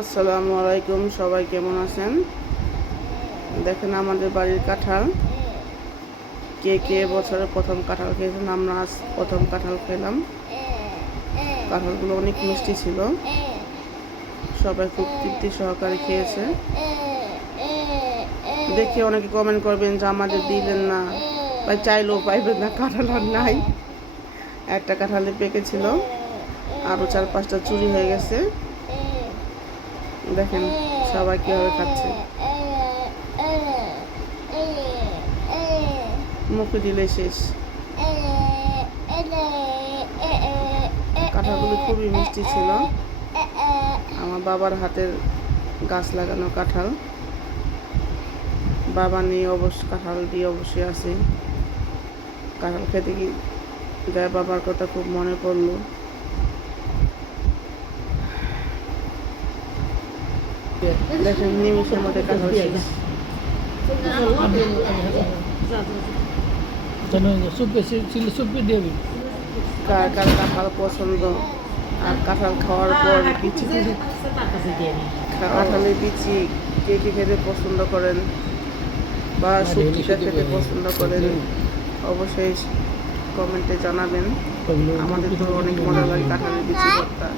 আসসালামু আলাইকুম, সবাই কেমন আছেন? দেখেন আমাদের বাড়ির কাঁঠাল। কে কে বছরে প্রথম কাঁঠাল খেয়েছেন? আমরা আজ প্রথম কাঁঠাল খেলাম। কাঁঠালগুলো অনেক মিষ্টি ছিল, সবাই খুব তৃপ্তি সহকারে খেয়েছে। দেখে অনেকে কমেন্ট করবেন যে আমাদের দিলেন না, বা চাইলেও পাইবেন না, কাঁঠাল আর নাই। একটা কাঁঠালে পেকেছিল, আরও 4-5টা চুরি হয়ে গেছে। দেখেন সবাই কীভাবে খাচ্ছে, মুখে দিলে শেষ। কাঁঠালগুলি খুবই মিষ্টি ছিল। আমার বাবার হাতের গাছ লাগানো কাঁঠাল, বাবা নিয়ে কাঁঠাল দিয়ে অবশ্যই আছে। কাঁঠাল খেতে কি গায়ে বাবার কথা খুব মনে পড়লো। দেখেন নিমিষের মধ্যে কাঁঠাল শেষ। কার কার কাঁঠাল পছন্দ, আর কাঁঠাল খাওয়ার পর কাঁঠালের বিচি কে কে খেতে পছন্দ করেন বা সবজিটা খেতে পছন্দ করেন, অবশ্যই কমেন্টে জানাবেন। আমাদের তো অনেক মজা লাগে কাঁঠালের বিচি ভর্তা।